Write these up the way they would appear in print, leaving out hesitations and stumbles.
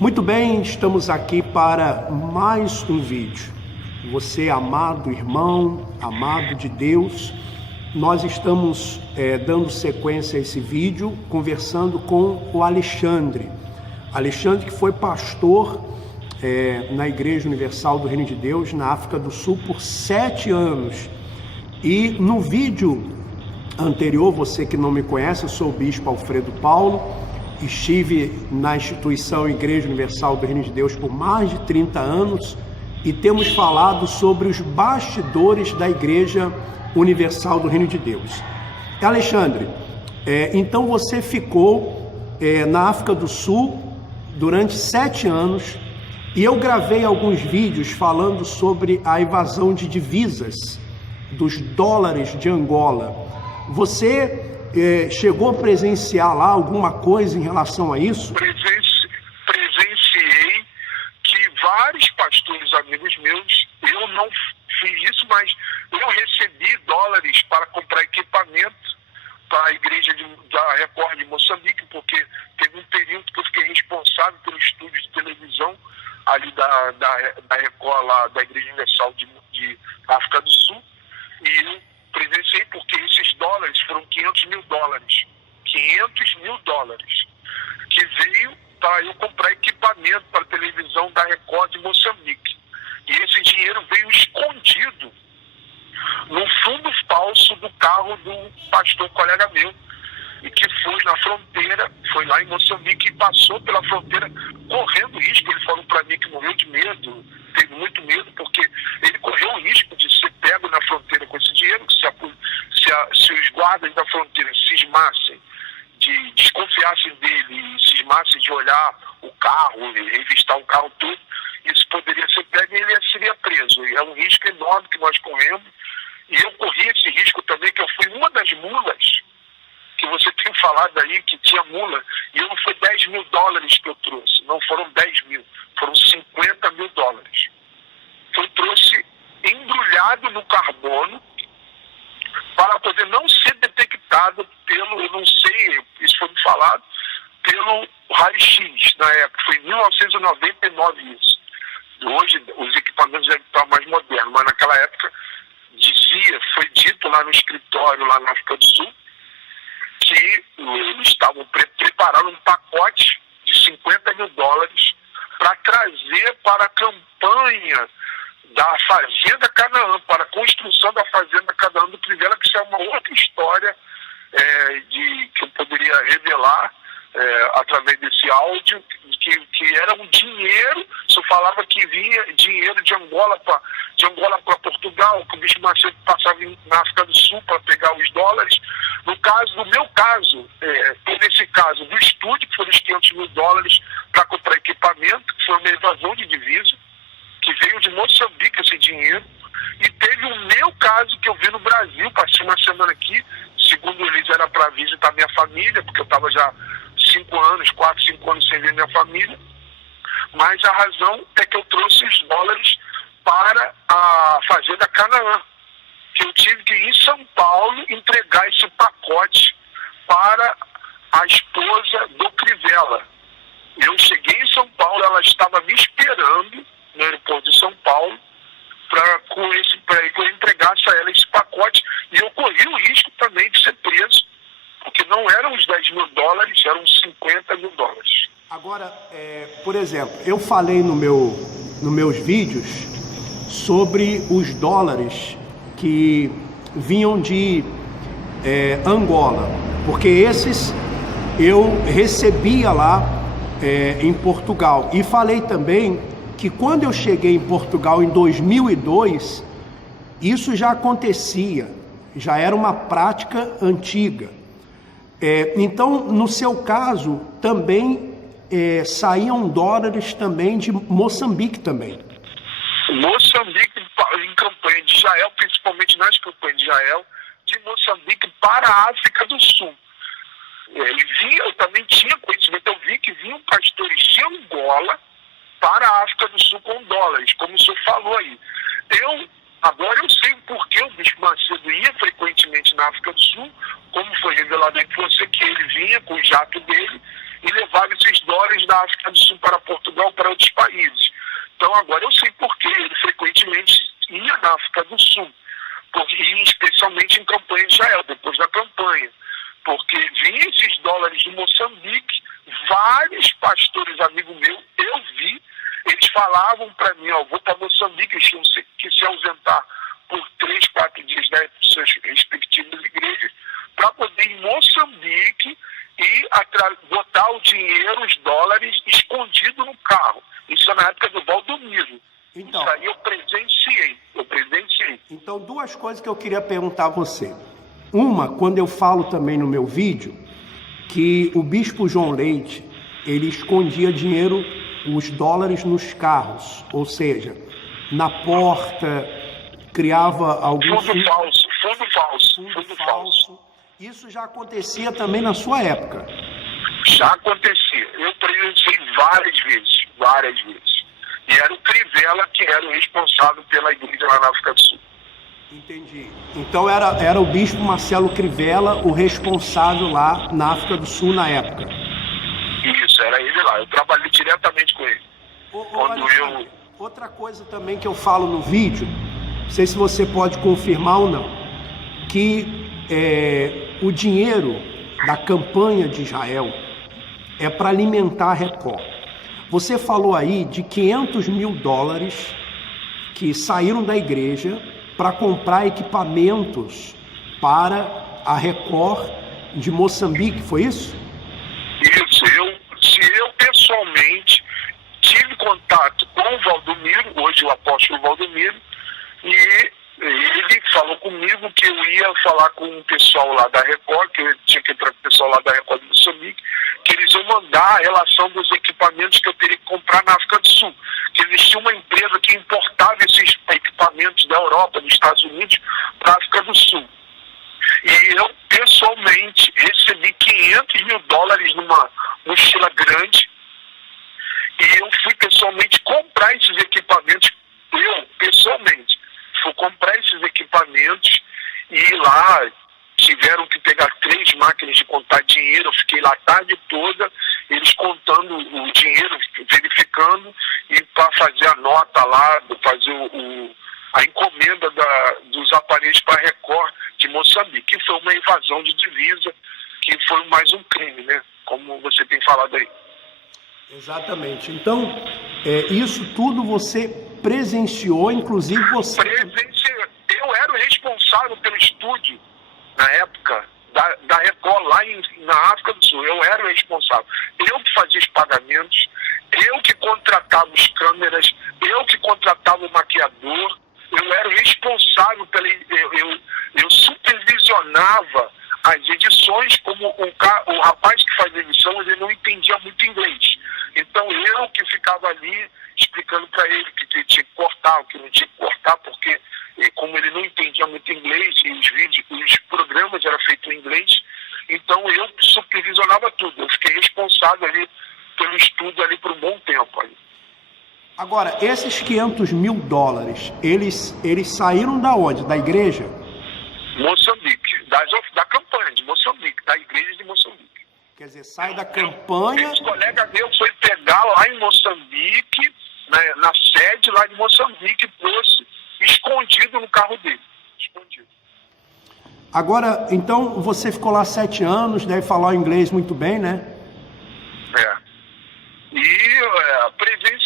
Muito bem, estamos aqui para mais um vídeo. Você, amado irmão, amado de Deus, nós estamos dando sequência a esse vídeo, conversando com o Alexandre. Alexandre, que foi pastor na Igreja Universal do Reino de Deus, na África do Sul, por 7 anos. E no vídeo anterior, você que não me conhece, eu sou o Bispo Alfredo Paulo. Estive na instituição Igreja Universal do Reino de Deus por mais de 30 anos e temos falado sobre os bastidores da Igreja Universal do Reino de Deus. Alexandre, então você ficou na África do Sul durante 7 anos e eu gravei alguns vídeos falando sobre a evasão de divisas dos dólares de Angola. Você chegou a presenciar lá alguma coisa em relação a isso? Presenciei que vários pastores amigos meus, eu não fiz isso, mas eu recebi dólares para comprar equipamento para a igreja da Record de Moçambique, porque teve um período que eu fiquei responsável pelo estúdio de televisão ali da Record, lá da Igreja Universal de África do Sul, e eu presenciei porque esses dólares foram 500 mil dólares, 500 mil dólares, que veio para eu comprar equipamento para a televisão da Record de Moçambique. E esse dinheiro veio escondido no fundo falso do carro do pastor colega meu, e que foi na fronteira, foi lá em Moçambique e passou pela fronteira correndo risco. Ele falou para mim que morreu de medo, teve muito medo, porque ele correu o risco de ser pego na fronteira com esse dinheiro, que se os guardas da fronteira cismassem, desconfiassem dele e cismassem de olhar o carro, revistar o carro todo, isso poderia ser pego e ele seria preso. E é um risco enorme que nós corremos, e eu corri esse risco também, que eu fui uma das mulas que você tem falado aí, que tinha mula, e não foi 10 mil dólares que eu trouxe, não foram 10 mil, foram 50 mil dólares. Eu trouxe embrulhado no carbono para poder não ser detectado pelo, eu não sei, isso foi me falado, pelo raio-x na época, foi em 1999 isso. Hoje os equipamentos devem estar mais modernos, mas naquela época foi dito lá no escritório, lá na África do Sul, que eles estavam preparando um pacote de 50 mil dólares para trazer para a campanha da Fazenda Canaã, para a construção da Fazenda Canaã do Crivella, que isso é uma outra história que eu poderia revelar através desse áudio, que era um dinheiro, se eu falava que vinha dinheiro de Angola para Portugal, que o Bispo Macedo passava na África do Sul para pegar os dólares. No meu caso, teve esse caso do estúdio, que foram os 500 mil dólares para comprar equipamento, que foi uma evasão de divisa, que veio de Moçambique esse dinheiro, e teve o meu caso que eu vi no Brasil, passei uma semana aqui, segundo eles era para visitar minha família, porque eu estava já 4, 5 anos sem ver minha família, mas a razão é que eu trouxe os dólares para a Fazenda Canaã, que eu tive que ir em São Paulo entregar esse pacote para a esposa do Crivella. Eu cheguei em São Paulo, ela estava me esperando no aeroporto de São Paulo para que eu entregasse a ela esse pacote, e eu corri o risco também de ser preso, porque não eram os 10 mil dólares, eram 50 mil dólares. Agora, por exemplo, eu falei nos meus vídeos sobre os dólares que vinham de Angola, porque esses eu recebia lá em Portugal. E falei também que quando eu cheguei em Portugal em 2002, isso já acontecia, já era uma prática antiga. Então, no seu caso, também saíam dólares também de Moçambique também. Moçambique, em campanha de Israel, principalmente nas campanhas de Israel, de Moçambique para a África do Sul. Eu também tinha conhecimento, eu vi que vinham pastores de Angola para a África do Sul com dólares, como o senhor falou aí. Agora eu sei o porquê o Bispo Macedo ia frequentemente na África do Sul, como foi revelado aí que ele vinha com o jato dele e levava esses dólares da África do Sul para Portugal para outros países. Então agora eu sei por que ele frequentemente ia na África do Sul, porque, especialmente em campanha de Israel, depois da campanha, porque vinha esses dólares de Moçambique, vários pastores amigos meus, eu vi, eles falavam para mim, ó, vou para Moçambique, eles tinham que se ausentar por 3, 4 dias das suas respectivas igrejas, para poder ir em Moçambique e botar o dinheiro, os dólares, escondido no carro. Isso é na época do Valdomiro. Então, isso aí eu presenciei. Então, 2 coisas que eu queria perguntar a você. Uma, quando eu falo também no meu vídeo, que o bispo João Leite, ele escondia dinheiro, os dólares nos carros, ou seja, na porta, criava algum... Fundo falso. Isso já acontecia também na sua época? Já acontecia. Eu presenciei várias vezes. E era o Crivella que era o responsável pela igreja lá na África do Sul. Entendi. Então era o bispo Marcelo Crivella o responsável lá na África do Sul na época? Isso, era ele lá. Eu trabalhei diretamente com ele. Outra coisa também que eu falo no vídeo, não sei se você pode confirmar ou não, que o dinheiro da campanha de Israel é para alimentar a Record. Você falou aí de 500 mil dólares que saíram da igreja para comprar equipamentos para a Record de Moçambique, foi isso? Isso, eu pessoalmente tive contato com o Valdomiro, hoje o apóstolo Valdomiro, e ele falou comigo que eu ia falar com o pessoal lá da Record, que eu tinha que entrar com o pessoal lá da Record de Moçambique, que eles iam mandar a relação dos equipamentos que eu teria que comprar na África do Sul. Que existia uma empresa que importava esses equipamentos da Europa, dos Estados Unidos, para a África do Sul. E eu, pessoalmente, recebi 500 mil dólares numa mochila grande, e eu fui pessoalmente comprar esses equipamentos, fui comprar esses equipamentos, e lá tiveram que pegar 3 máquinas de contar dinheiro. Eu fiquei lá a tarde toda, eles contando o dinheiro, verificando, e para fazer a nota lá, fazer a encomenda dos aparelhos para a Record de Moçambique, que foi uma evasão de divisa, que foi mais um crime, né? Como você tem falado aí. Exatamente. Então, isso tudo você presenciou, inclusive você... Presenciei. Eu era o responsável pelo estúdio, na época, da Record lá na África do Sul. Eu era o responsável. Eu que fazia os pagamentos, eu que contratava as câmeras, eu que contratava o maquiador, eu era o responsável eu supervisionava as edições, como o rapaz que faz edição, ele não entendia muito inglês. Então eu que ficava ali explicando para ele o que tinha que cortar, o que não tinha que cortar, porque como ele não entendia muito inglês e os programas eram feitos em inglês, então eu supervisionava tudo. Eu fiquei responsável ali pelo estudo ali por um bom tempo ali. Agora, esses 500 mil dólares, eles saíram da onde? Da igreja? Moçambique, da campanha de Moçambique, da igreja de Moçambique. Quer dizer, sai da campanha... Esse colega meu foi pegar lá em Moçambique, na sede lá de Moçambique, trouxe escondido no carro dele. Escondido. Agora, então, você ficou lá 7 anos, deve falar inglês muito bem, né? Presenciei.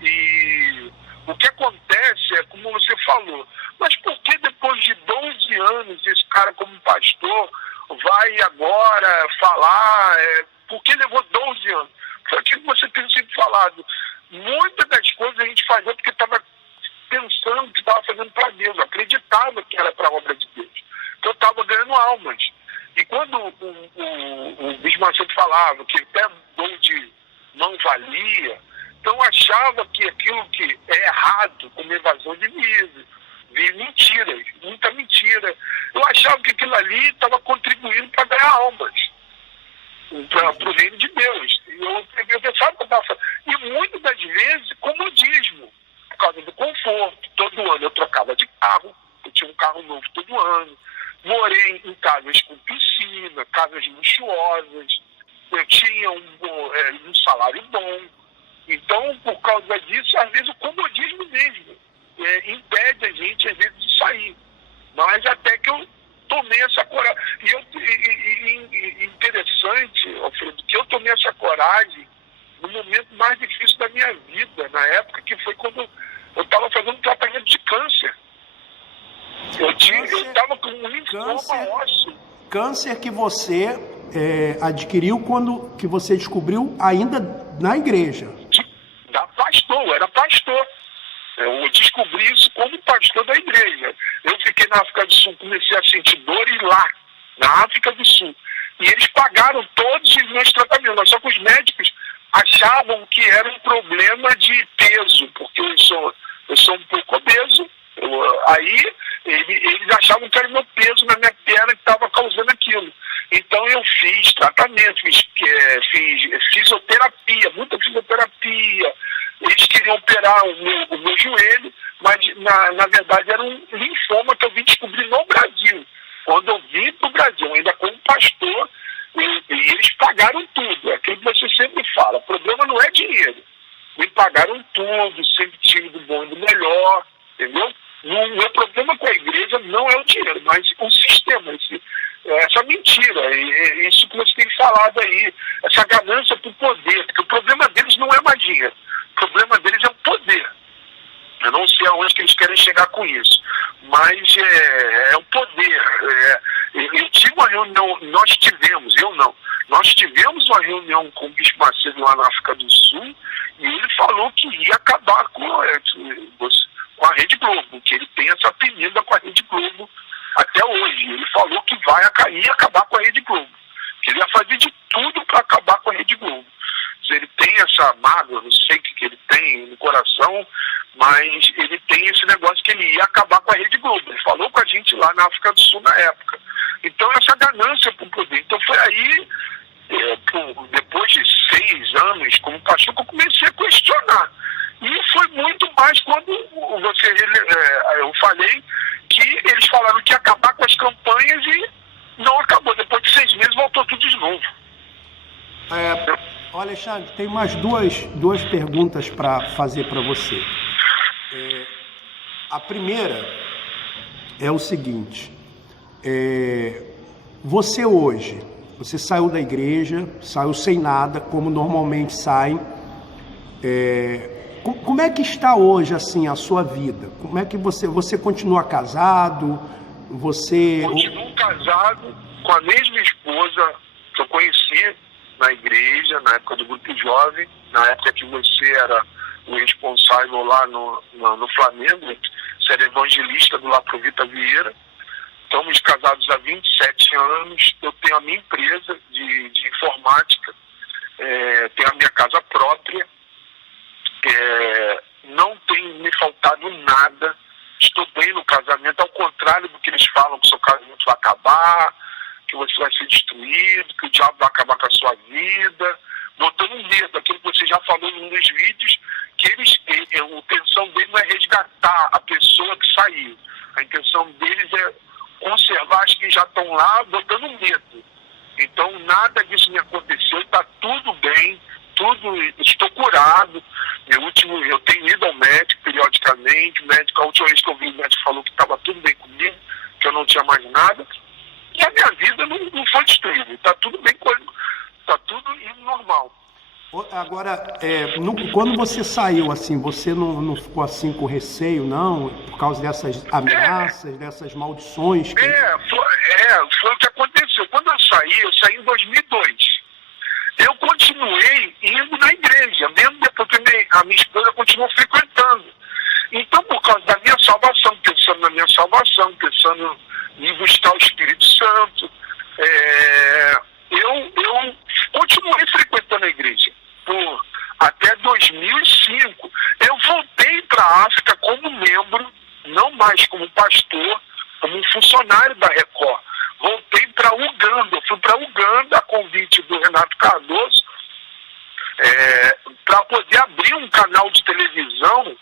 E o que acontece é, como você falou, mas por que depois de 12 anos esse cara como pastor vai agora falar? Por que levou 12 anos? Foi aquilo que você tem sempre falado. Muitas das coisas a gente fazia porque estava pensando que estava fazendo para Deus, acreditava que era para a obra de Deus. Então eu estava ganhando almas. E quando o Bispo Macedo falava que até dom de não valia, então eu achava que aquilo que é errado, como evasão de divisa, vi mentiras, muita mentira. Eu achava que aquilo ali estava contribuindo para ganhar almas, para o reino de Deus. E eu pensava que eu estava fazendo. E muitas das vezes, comodismo, por causa do conforto. Todo ano eu trocava de carro, eu tinha um carro novo todo ano. Morei em casas com piscina, casas luxuosas, eu tinha um salário bom. Então, por causa disso, às vezes o comodismo mesmo impede a gente, às vezes, de sair. Mas até que eu tomei essa coragem. E interessante, Alfredo, que eu tomei essa coragem no momento mais difícil da minha vida, na época, que foi quando eu estava fazendo tratamento de câncer. Eu estava com um linfoma ósseo. Câncer que você adquiriu quando que você descobriu ainda na igreja. Eu era pastor. Eu descobri isso como pastor da igreja. Eu fiquei na África do Sul, comecei a sentir dores lá, na África do Sul. E eles pagaram todos os meus tratamentos. Só que os médicos achavam que era um problema de peso, porque eu sou um pouco obeso. Aí eles achavam que era o meu peso na minha perna que estava causando aquilo. Então eu fiz tratamento, fiz fisioterapia, muita fisioterapia. Eles queriam operar o meu joelho, mas na verdade era um linfoma que eu vim descobrir no Brasil. Quando eu vim para o Brasil, ainda como pastor, e eles pagaram tudo. É aquilo que você sempre fala, o problema não é dinheiro. Me pagaram tudo, sempre tive do bom e do melhor, entendeu? O meu problema com a igreja não é o dinheiro, mas o sistema, essa mentira, isso que você tem falado aí, essa ganância por poder, porque o problema deles não é mais dinheiro, o problema deles é o poder. Eu não sei aonde que eles querem chegar com isso, mas é o poder. Eu tive uma reunião, nós tivemos uma reunião com o Bispo Macedo lá na África do Sul, e ele falou que ia acabar com a Rede Globo, que ele tem essa penida com a Rede Globo até hoje. Ele falou que ia acabar com a Rede Globo, que ele ia fazer de tudo para acabar com a Rede Globo. Ele tem essa mágoa, não sei o que ele tem no coração, mas ele tem esse negócio que ele ia acabar com a Rede Globo. Ele falou com a gente lá na África do Sul na época. Então essa ganância por poder. Então foi aí, depois de 6 anos como pastor, que eu comecei a questionar. E foi muito mais quando eu falei que eles falaram que ia acabar com as campanhas e não acabou. Depois de 6 meses voltou tudo de novo. Alexandre, tem mais duas perguntas para fazer para você. A primeira é o seguinte: você hoje, você saiu da igreja, saiu sem nada, como normalmente saem. Como é que está hoje assim a sua vida? Como é que você continua casado? Continuo casado com a mesma esposa que eu conheci na igreja, na época do grupo jovem, na época que você era o responsável lá no Flamengo, você era evangelista do Lapro Vita Vieira. Estamos casados há 27 anos, eu tenho a minha empresa de informática, tenho a minha casa própria, não tem me faltado nada, estou bem no casamento, ao contrário do que eles falam, que o seu casamento vai acabar, que você vai ser destruído, que o diabo vai acabar com a sua vida, botando medo, aquilo que você já falou em um dos vídeos, que a intenção deles não é resgatar a pessoa que saiu, a intenção deles é conservar as que já estão lá, botando medo. Então nada disso me aconteceu, está tudo bem, estou curado. Eu tenho ido ao médico periodicamente, a última vez que eu vi, o médico falou que estava tudo bem comigo, que eu não tinha mais nada, e a minha vida não foi destruída, está tudo bem comigo, está tudo indo normal. Agora, quando você saiu, assim, você não ficou assim com receio, não? Por causa dessas ameaças, dessas maldições? Foi o que aconteceu. Quando eu saí em 2002. Eu continuei indo na igreja, mesmo depois que a minha esposa continuou frequentando. Então, por causa da minha salvação, pensando na minha salvação, pensando em buscar o Espírito Santo, eu continuei frequentando a igreja. Até 2005, eu voltei para a África como membro, não mais como pastor, como um funcionário da Record. Voltei para Uganda, fui para Uganda a convite do Renato Cardoso, para poder abrir um canal de televisão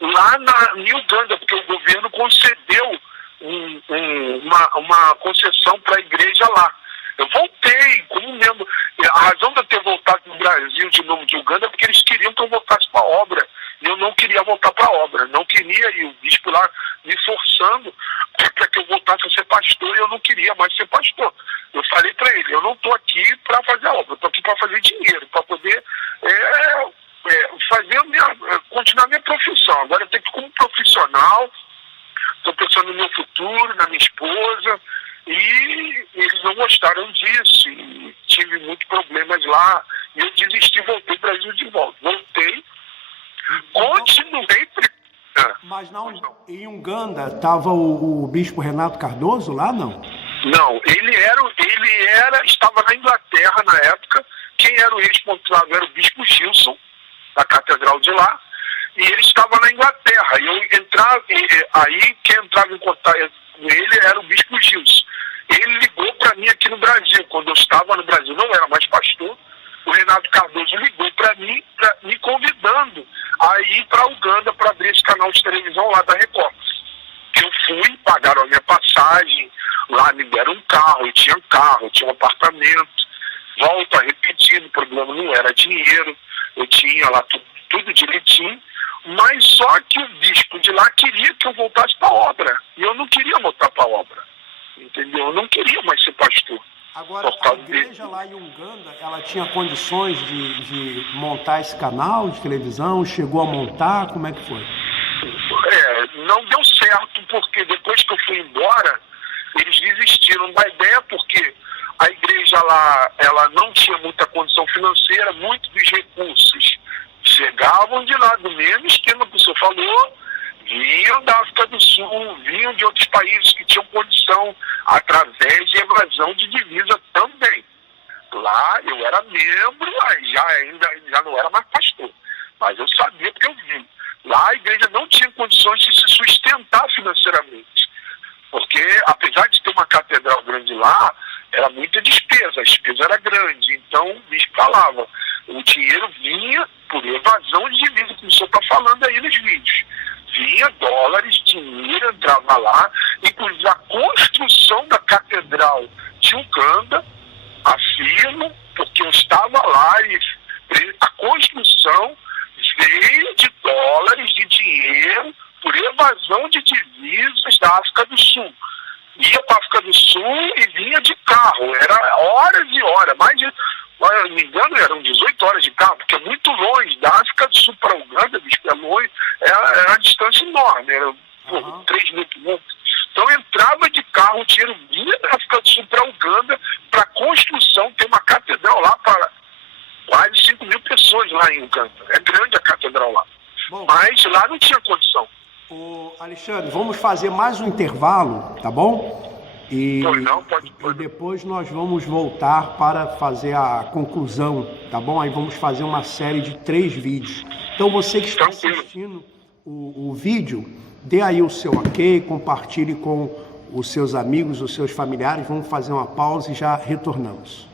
lá em Uganda, porque o governo concedeu uma concessão para a igreja lá. Eu voltei como membro. A razão de eu ter voltado no Brasil transferiu de novo de Uganda porque eles queriam que eu voltasse para a obra. E eu não queria voltar para a obra, não queria, e o bispo lá me forçando para que eu voltasse a ser pastor, e eu não queria mais ser pastor. Eu falei para ele, eu não estou aqui para fazer a obra, eu estou aqui para fazer dinheiro, para poder continuar minha profissão. Agora eu tenho que, como profissional, estou pensando no meu futuro, na minha esposa, e eles não gostaram disso, e tive muitos problemas lá, e eu desisti, voltei para o Brasil de volta. Voltei, continuei. Mas em Uganda estava o bispo Renato Cardoso lá, não? Não, ele estava na Inglaterra na época. Quem era o responsável era o bispo Gilson, da catedral de lá, e ele estava na Inglaterra. E eu entrava, aí quem entrava em contato com ele era o bispo Gilson. Ele ligou para mim aqui no Brasil, quando eu estava no Brasil, não era mais pastor. O Renato Cardoso ligou para mim, me convidando a ir para Uganda para abrir esse canal de televisão lá da Record. Eu fui, pagaram a minha passagem, lá me deram um carro, eu tinha um apartamento. Volto a repetir, o problema não era dinheiro, eu tinha lá tudo direitinho, mas só que o bispo de lá queria que eu voltasse para a obra, e eu não queria voltar para a obra, entendeu? Eu não queria mais ser pastor. Agora, a igreja lá em Uganda, ela tinha condições de montar esse canal de televisão? Chegou a montar? Como é que foi? Não deu certo, porque depois que eu fui embora, eles desistiram da ideia, porque a igreja lá, ela não tinha muita condição financeira, muitos dos recursos chegavam de lá, do mesmo esquema que o senhor falou, vinham da África do Sul, vinham de outros países que tinham condição, através de evasão de divisa também. Lá eu era membro, já não era mais pastor, mas eu sabia porque eu vi. Lá a igreja não tinha condições de se sustentar financeiramente, porque apesar de ter uma catedral grande lá, era muita despesa, a despesa era grande, então o bispo falava, o dinheiro vinha por evasão de divisa, como o senhor está falando aí nos vídeos. Vinha dólares, dinheiro entrava lá, inclusive a construção da catedral de Uganda, afirmo, porque eu estava lá e a construção veio de dólares, de dinheiro, por evasão de divisas da África do Sul. Ia para a África do Sul e vinha de carro, era horas e horas, não me engano, eram 18 horas de carro, porque é muito longe, da África do Sul para Uganda, bicho, é longe, era uma distância enorme, era 3 mil quilômetros. Então entrava de carro, o dinheiro vinha da África do Sul para Uganda, para construção, tem uma catedral lá para quase 5 mil pessoas lá em Uganda. É grande a catedral lá. Bom, mas lá não tinha condição. Alexandre, vamos fazer mais um intervalo, tá bom? E depois nós vamos voltar para fazer a conclusão, tá bom? Aí vamos fazer uma série de 3 vídeos. Então você que está assistindo o vídeo, dê aí o seu ok, compartilhe com os seus amigos, os seus familiares. Vamos fazer uma pausa e já retornamos.